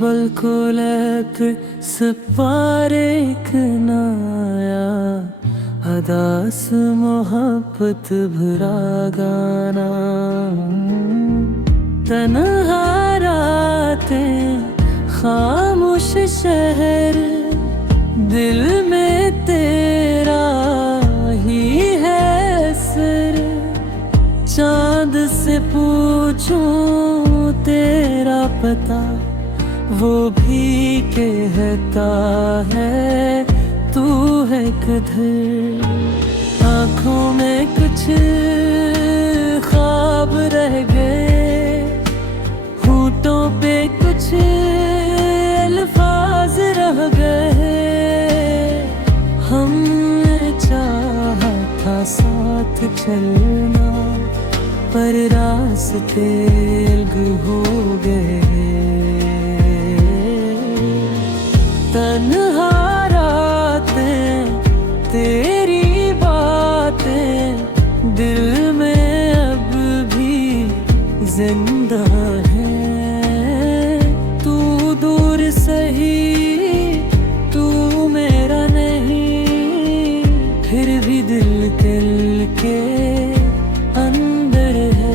बल्को lack सपारेक नाया अदास मोहब्बत भरा गाना तन्हा रातें खामोश शहर दिल में तेरा ही है असर चांद से पूछूं तेरा पता वो भी कहता है तू है किधर। आँखों में कुछ ख्वाब रह गए होठों पे कुछ अल्फाज रह गए हमने चाहा था साथ चलना पर रास्ते अलग हो गए। तन्हा रातें तेरी बातें दिल में अब भी जिंदा है। तू दूर सही तू मेरा नहीं फिर भी दिल के अंदर है।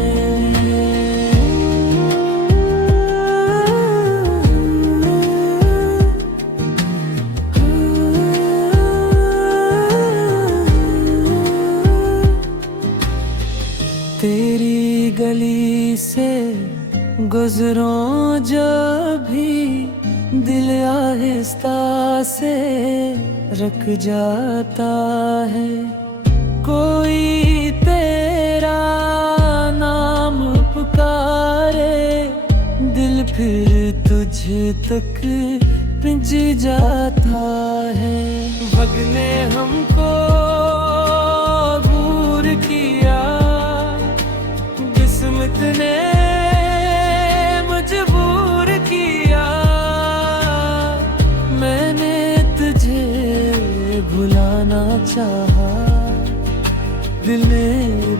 तेरी गली से गुजरों जब भी दिल आहिस्ता से रख जाता है। कोई तेरा नाम पुकारे दिल फिर तुझ तक पिंज जाता है। वक्त ने हमको दूर किया किस्मत ने मजबूर किया। मैंने तुझे भुलाना चाहा दिल ने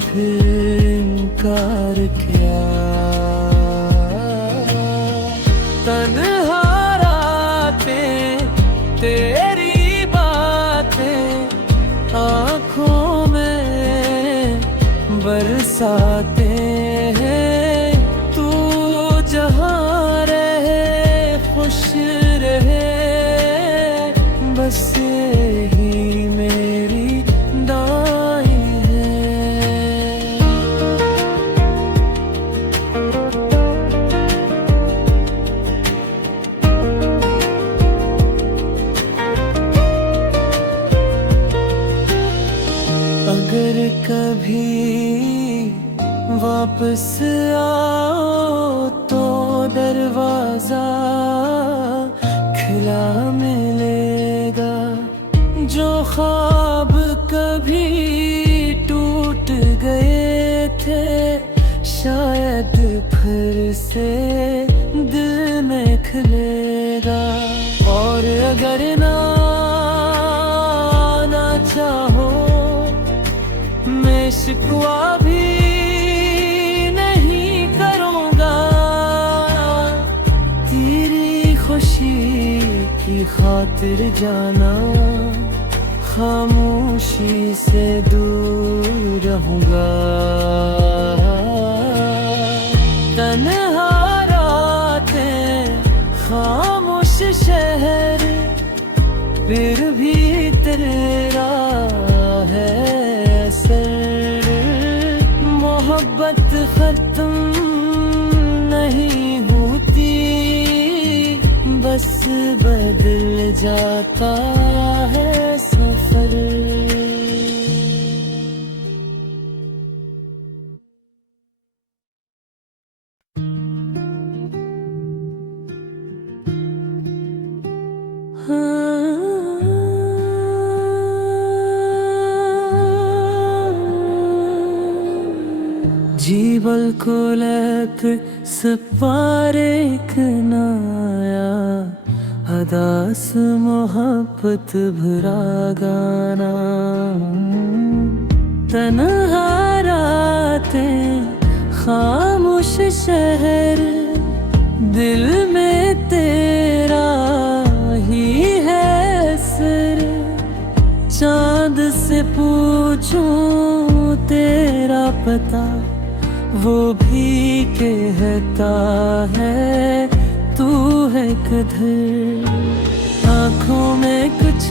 फिर इनकार किया। तन्हा रातें तेरी बातें आँखों में बरसाते हैं। तू जहाँ रहे खुश रहे बस यही मेरी दुआएं हैं। अगर कभी वापस आओ तो दरवाजा खुला मिलेगा। जो ख्वाब कभी टूट गए थे शायद फिर से दिल में खिलेगा। और अगर ना चाहो मैं शिकवा भी नहीं करूँगा। तेरी खुशी की खातिर जाना खामोशी से दूर रहूँगा। तन्हा रातें खामोश शहर फिर भी तेरा है असर। मोहब्बत खत्म नहीं होती बस बदल जाता है सफर। जी बल्को लैक सपारेक नाया अदास मोहब्बत भरा गाना तन्हा रातें खामोश शहर दिल में तेरा ही है सर। चांद से पूछूं तेरा पता, वो भी कहता है तू है किधर। आँखों में कुछ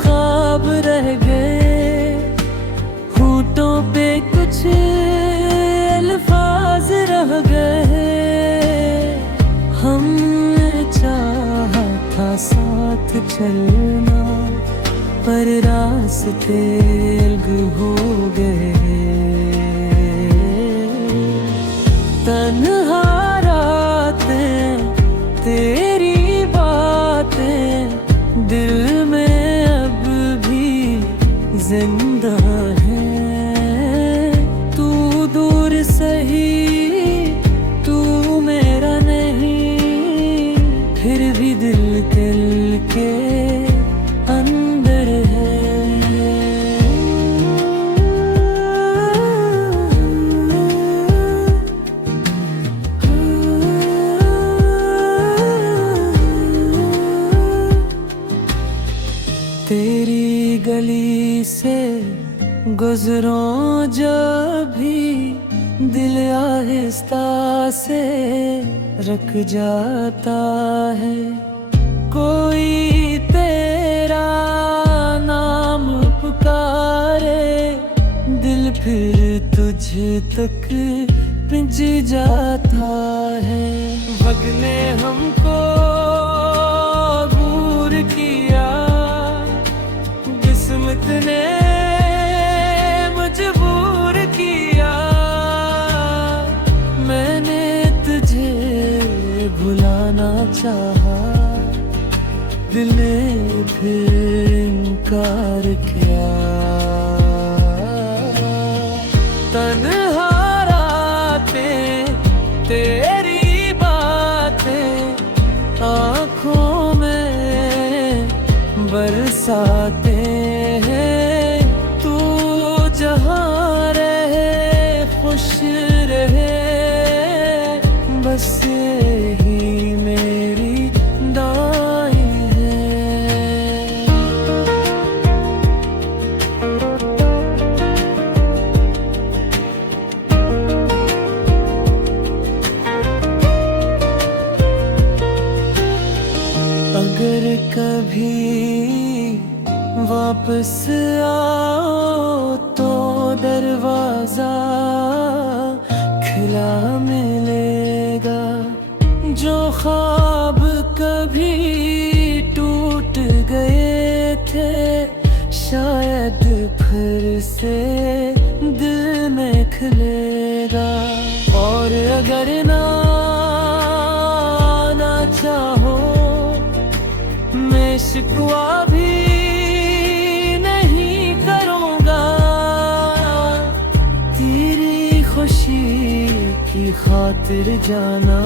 ख्वाब रह गए, होठों पे कुछ अल्फाज रह गए। हमने चाहा था साथ चलना, पर रास्ते अलग हो गए। तन्हा रातें तेरी बातें दिल में अब भी जिंदा है। तू दूर सही तू मेरा नहीं, फिर भी दिल के अंदर है। तेरी गली से गुजरों जब भी दिल आहिस्ता से रख जाता है। कोई तेरा नाम पुकारे, दिल फिर तुझ तक पिंच जाता है। वक्त ने हमको दूर किया, किस्मत ने मजबूर किया। मैंने तुझे भुलाना चाहा, दिल ने फिर इनकार किया। तन्हा रातें तेरी बातें आँखों में बरसाते हैं। तू जहाँ रहे खुश रहे, बस यही मेरी दुआएं हैं। अगर कभी वापस आओ तो दरवाजा खुला मिलेगा। जो ख्वाब कभी टूट गए थे, शायद फिर से दिल में खिलेगा। और अगर ना चाहो, मैं शिकवा भी नहीं करूँगा। तेरी खुशी की खातिर जाना,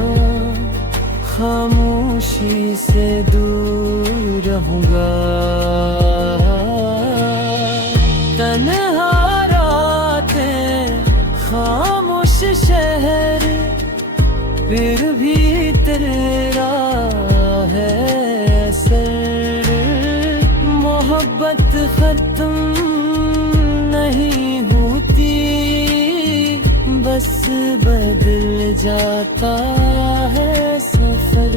खामोशी से दूर रहूँगा। तन्हा रातें खामोश शहर, फिर भी तेरा है असर। मोहब्बत खत्म नहीं होती, बस बदल जाता है सफर।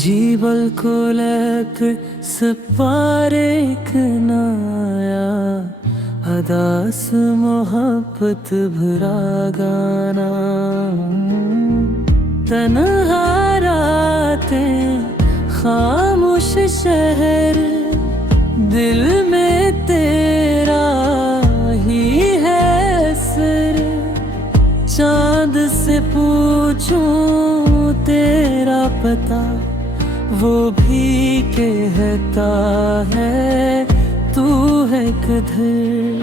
जीवल को लक सपारे कनाया, अदास मोहब्बत भरा गाना। तन्हा रातें खामोश शहर, दिल में तेरा ही है सर। चांद से पूछूं तेरा पता, वो भी कहता है तू है किधर।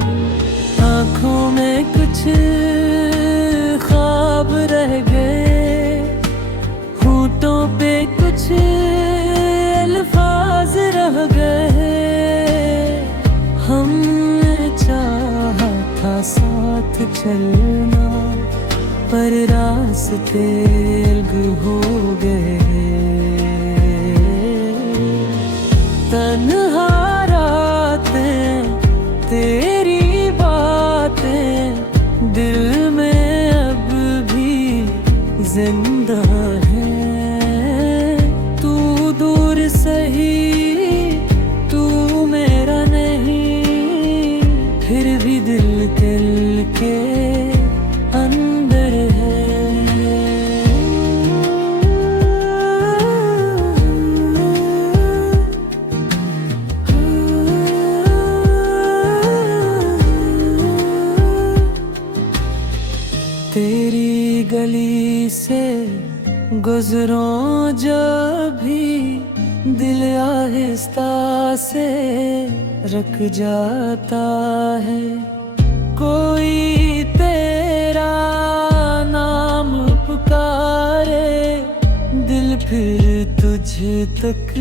आँखों में कुछ ख्वाब रह गए, होठों पे कुछ अल्फाज रह गए। हमने चाहा था साथ चलना, पर रास्ते अलग हो गए। तन्हा रातें, तेरी बातें दिल में अब भी जिंदा है। तू दूर सही, तू मेरा नहीं, फिर भी दिल के अंदर है। तेरी गली से गुजरों जब भी दिल आहिस्ता से रख जाता है। कोई तेरा नाम पुकारे, दिल फिर तुझ तक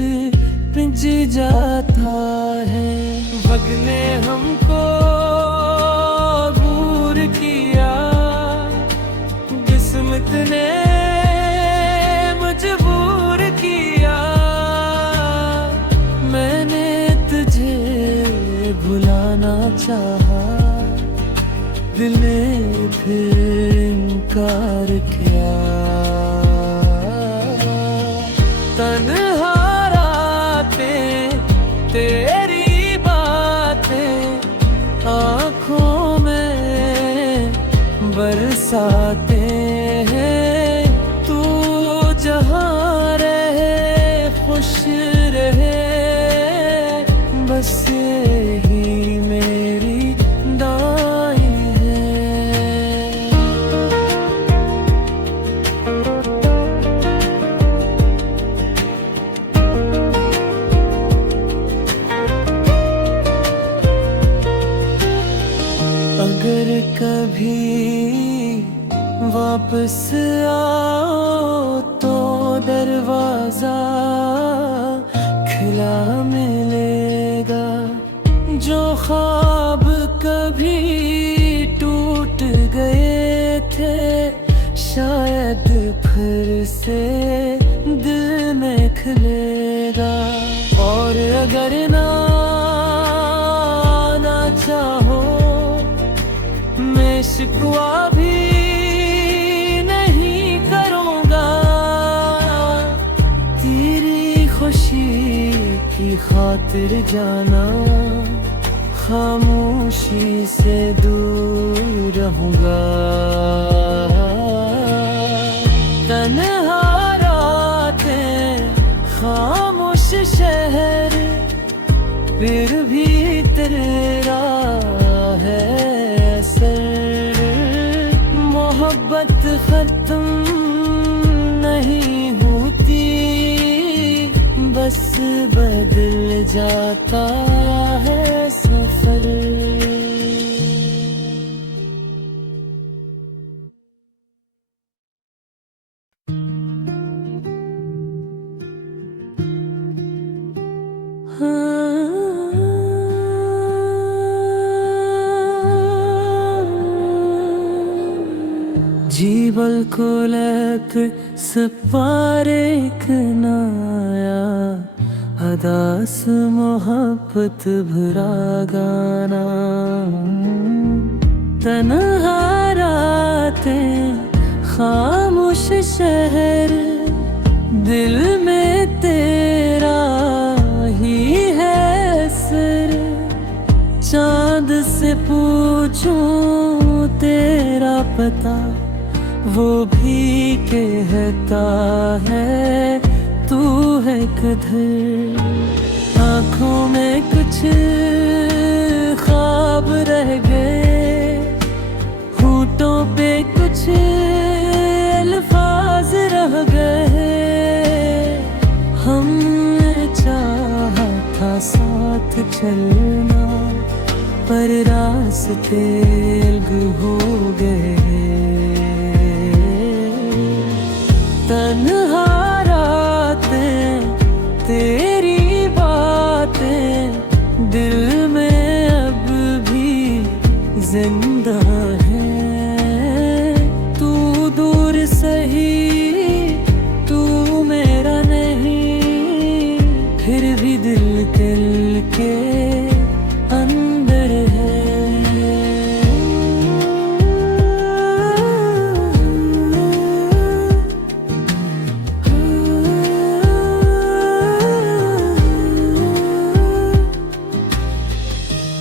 पिंच जाता है। वक्त ने हमको दूर किया, किस्मत ने मजबूर किया। मैंने तुझे भुलाना चाहा, दिल ने फिर इनकार किया। तन्हा रातें, तेरी बातें आँखों में बरसाते हैं। तू जहाँ रहे खुश रहे, बस यही मेरी दुआएं हैं। अगर कभी वापस आओ तो दरवाजा खुला मिलेगा। जो ख्वाब कभी टूट गए थे, शायद फिर से दिल में खिलेगा। और अगर ना चाहो, मैं शिकवा भी नहीं करूँगा। तेरी खुशी की खातिर जाना, खामोशी से दूर रहूँगा। तन्हा रातें, खामोश शहर, फिर भी तेरा है असर। मोहब्बत खत्म नहीं होती, बस बदल जाता है सफर। जीवल को लक सपारे कनाया, अदास मोहब्बत भरा गाना। तन्हा रातें, खामोश शहर, दिल में तेरा ही है असर। चांद से पूछूं तेरा पता, वो भी कहता है तू है किधर। आँखों में कुछ ख्वाब रह गए, होठों पे कुछ अल्फाज रह गए। हमने चाहा था साथ चलना, पर रास्ते रास्ते अलग हो गए। तन्हा रातें तेरी बातें दिल में अब भी जिंदा है। तू दूर सही तू मेरा नहीं, फिर भी दिल के अंदर है।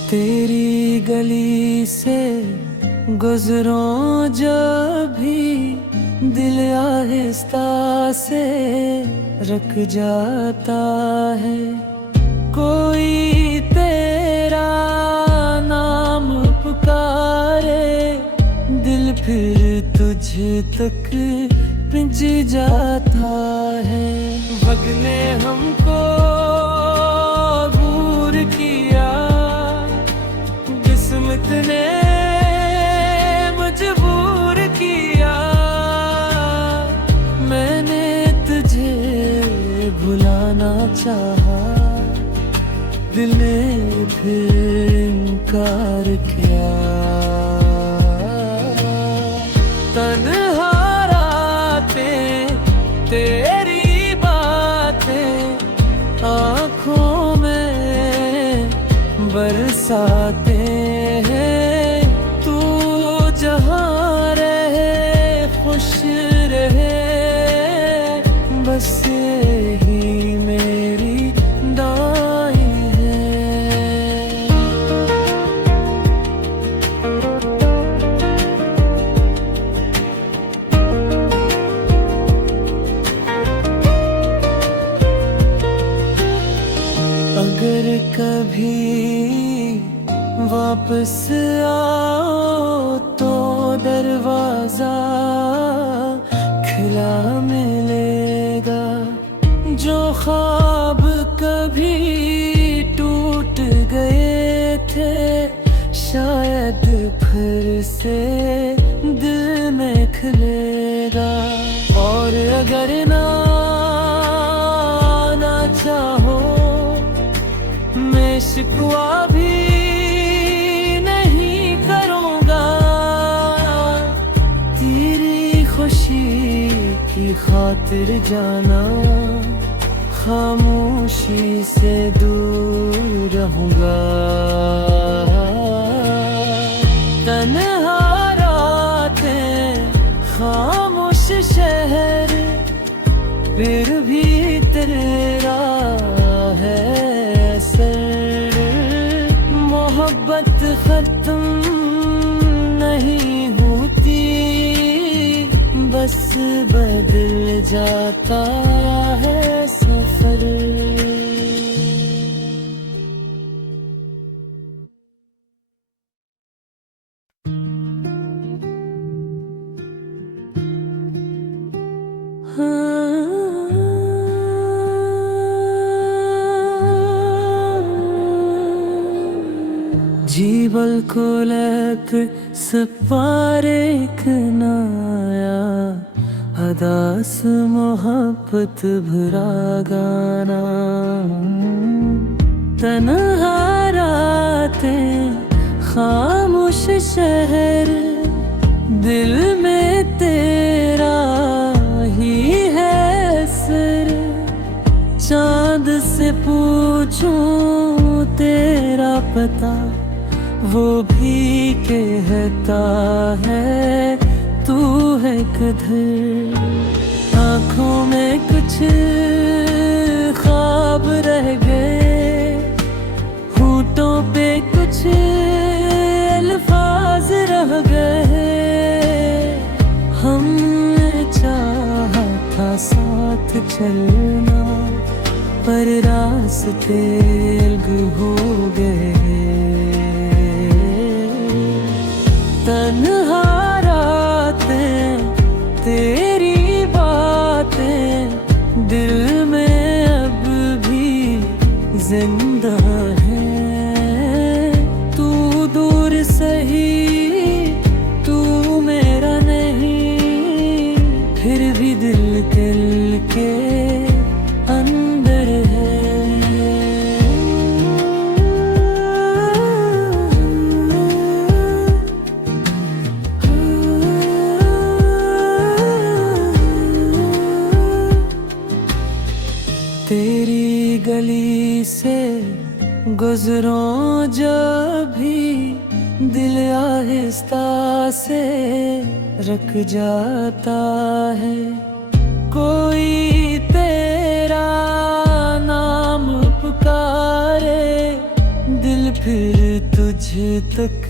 तेरी गली से गुजरों जब भी दिल आहिस्ता से रख जाता है। कोई तेरा नाम पुकारे दिल फिर तुझ तक पिंच जाता है। वक्त ने हमको दूर किया, किस्मत ने मजबूर किया। मैंने तुझे भुलाना चाहा, दिल ने फिर इनकार किया। तन्हा रातें तेरी बातें आँखों में बरसाते हैं। तू जहाँ रहे खुश रहे, बस यही मेरी दुआएं हैं। अगर कभी वापस आओ तो दरवाजा खुला मिलेगा। जो ख्वाब कभी टूट गए थे शायद फिर से दिल में खिलेगा। और अगर ना चाहो मैं शिकवा भी नहीं करूँगा। तेरी खुशी की खातिर जाना, खामोशी से दूर रहूँगा। तन्हा रातें खामोश शहर फिर भी तेरा है असर। मोहब्बत खत्म नहीं होती, बस बदल जाता है सफर। जीवल को लैप सपारे कनाया, अदास मोहब्बत भरा गाना। तन्हा रातें खामोश शहर दिल में तेरा ही है असर। चांद से पूछूं तेरा पता वो भी कहता है तू है किधर। आँखों में कुछ ख्वाब रह गए, होठों पे कुछ अल्फाज रह गए। हमने चाहा था साथ चलना पर रास्ते अलग हो गए। तन्हा रातें तेरी बातें दिल में अब भी जिंदा है। तू दूर से फिर भी दिल के अंदर है। तेरी गली से गुजरों जब भी दिल आहिस्ता से रख जाता है। कोई तेरा नाम पुकारे, दिल फिर तुझ तक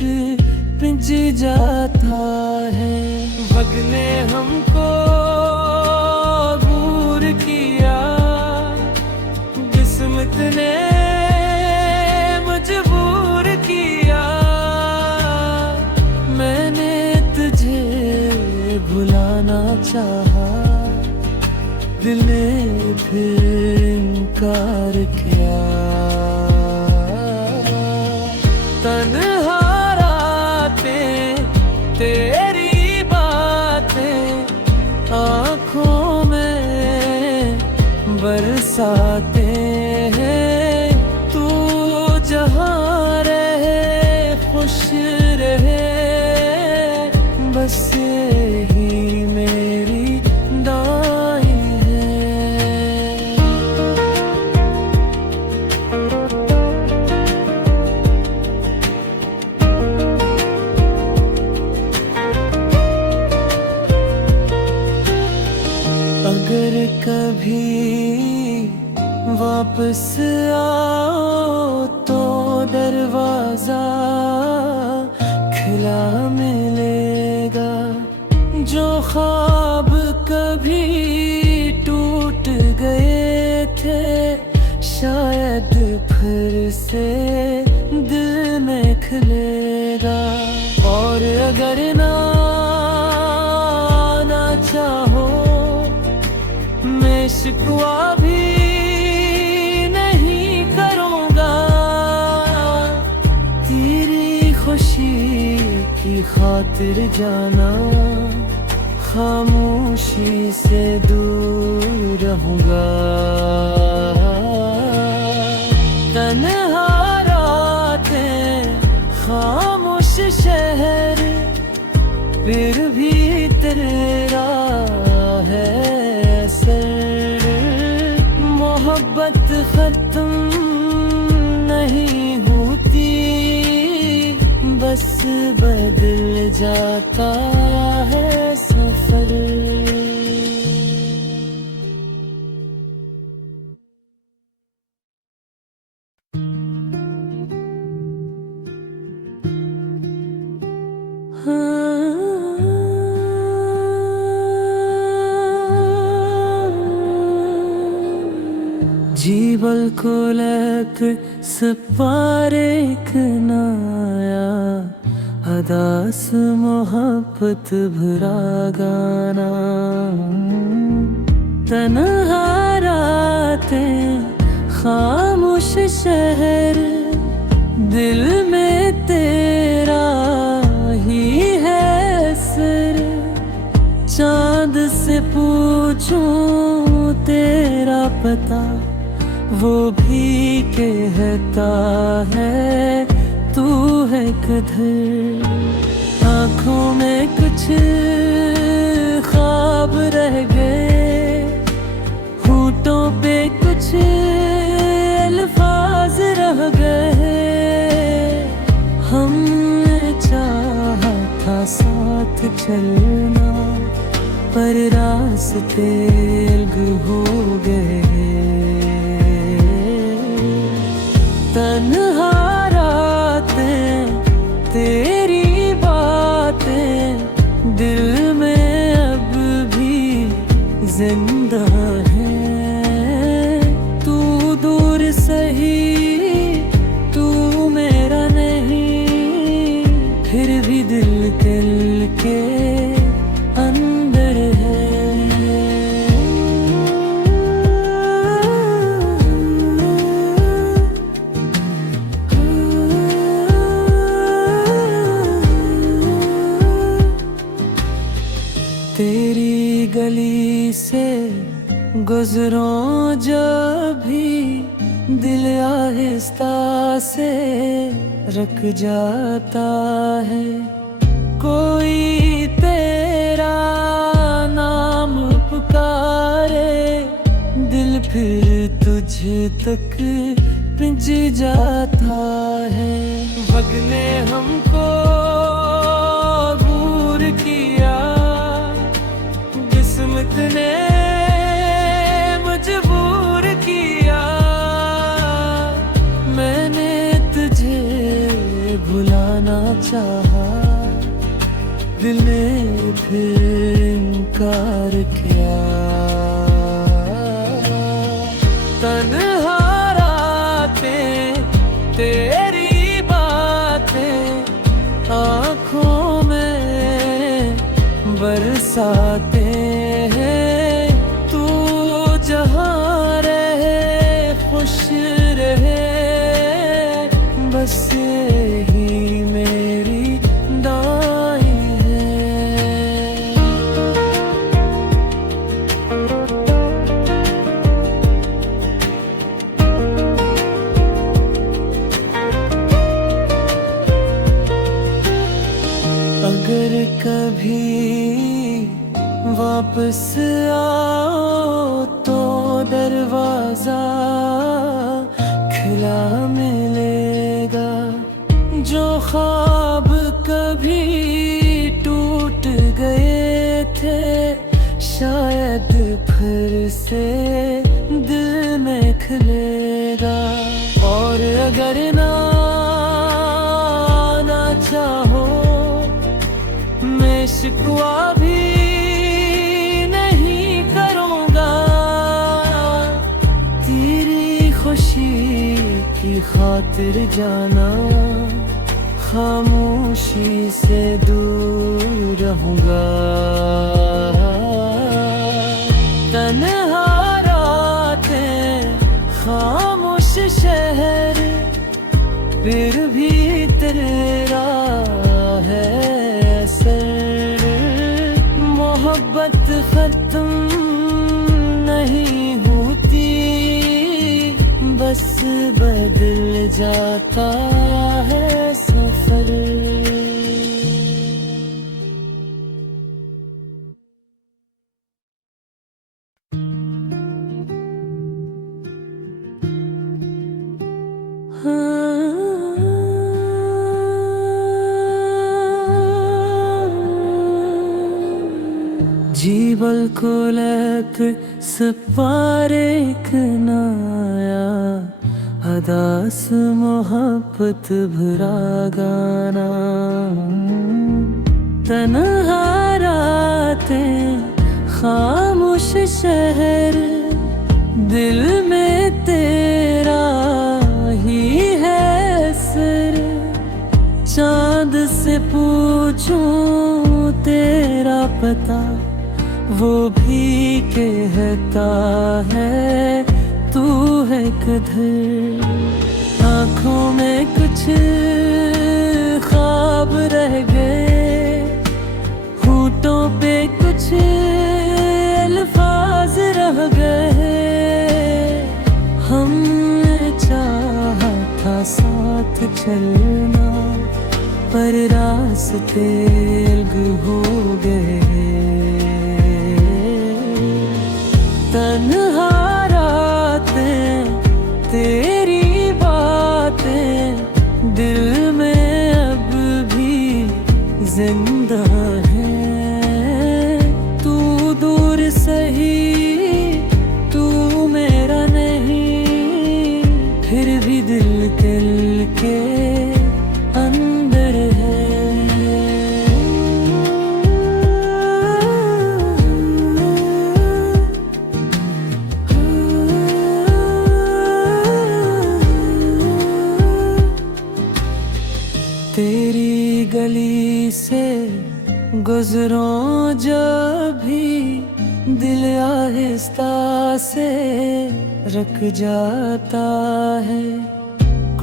पिंच जाता है। वक्त ने हमको दूर किया, किस्मत ने मजबूर किया। मैंने तुझे भुलाना चाहा, दिल ने फिर इनकार किया। तन्हा रातें तेरी बातें आँखों में बरसाते हैं। तू जहाँ रहे खुश रहे, बस यही मेरी दुआएं हैं। अगर कभी वापस आओ तो दरवाजा खुला मिलेगा। जो ख्वाब कभी टूट गए थे, शायद फिर से दिल में खिलेगा। और अगर ना चाहो, मैं शिकवा भी नहीं करूँगा। तेरी खुशी की खातिर जाना, खामोशी से दूर रहूँगा। तन्हा रातें खामोश शहर, फिर भी तेरा है असर। मोहब्बत खत्म नहीं होती, बस बदल जाता है सफर। जीवल को लक सपारे कनाया, अदास मोहब्बत भरा गाना। तन्हा रातें खामोश शहर, दिल में तेरा ही है असर। चांद से पूछूं तेरा पता, वो भी कहता है तू है किधर। आँखों में कुछ ख्वाब रह गए, होठों पे कुछ अल्फाज रह गए। हमने चाहा था साथ चलना, पर रास्ते अलग हो गए। तन्हा रातें तेरी बातें दिल में अब भी जिंदा है। तू दूर सही, तू मेरा नहीं, फिर भी दिल के अंदर है। तेरी गली गली से गुजरूं जब भी दिल आहिस्ता से रख जाता है। कोई तेरा नाम पुकारे, दिल फिर तुझ तक पिंच जाता है। वक्त ने हमको दूर किया, किस्मत ने मजबूर किया। मैंने तुझे भुलाना चाहा, दिल ने फिर इनकार किया। तन्हा रातें तेरी बातें आँखों में बरसाते हैं। तू जहाँ रहे खुश रहे, बस यही मेरी दुआएं हैं। अगर कभी वापस आओ तो दरवाजा खुला मिलेगा। जो ख्वाब कभी टूट गए थे, शायद फिर से दिल में खिलेगा। और अगर ना चाहो, मैं शिकवा भी नहीं करूँगा। तेरी खुशी की खातिर जाना, खामोशी से दूर रहूँगा। तन्हा रातें खामोश शहर, फिर भी तेरा है असर। मोहब्बत खत्म नहीं होती, बस बदल जाता है सफर। जीवल को लक सपारे कनाया, अदास मोहब्बत भरा गाना। तन्हा रातें खामोश शहर, दिल में तेरा ही है असर। चांद से पूछूं तेरा पता, वो भी कहता है तू है किधर। आँखों में कुछ ख्वाब रह गए, होठों पे कुछ अल्फाज रह गए। हमने चाहा था साथ चलना, पर रास्ते अलग हो गए। तन्हा रातें तेरी बातें दिल में अब भी जिंदा है। तू दूर सही, तू मेरा नहीं, फिर भी दिल के अंदर है। तेरी गली से गुजरूं जब भी दिल आहिस्ता से रख जाता है।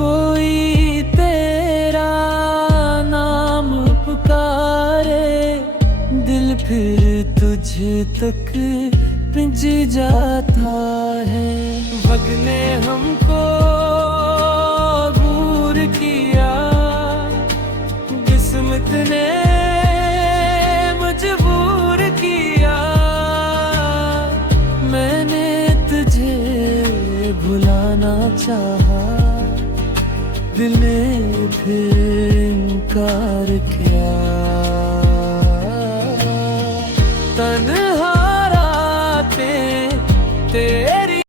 कोई तेरा नाम पुकारे, दिल दिल फिर तुझ तक पिंच जाता है। वक्त ने हमको दूर किया, किस्मत ने मजबूर किया। मैंने तुझे भुलाना चाहा, दिल ने फिर इनकार किया।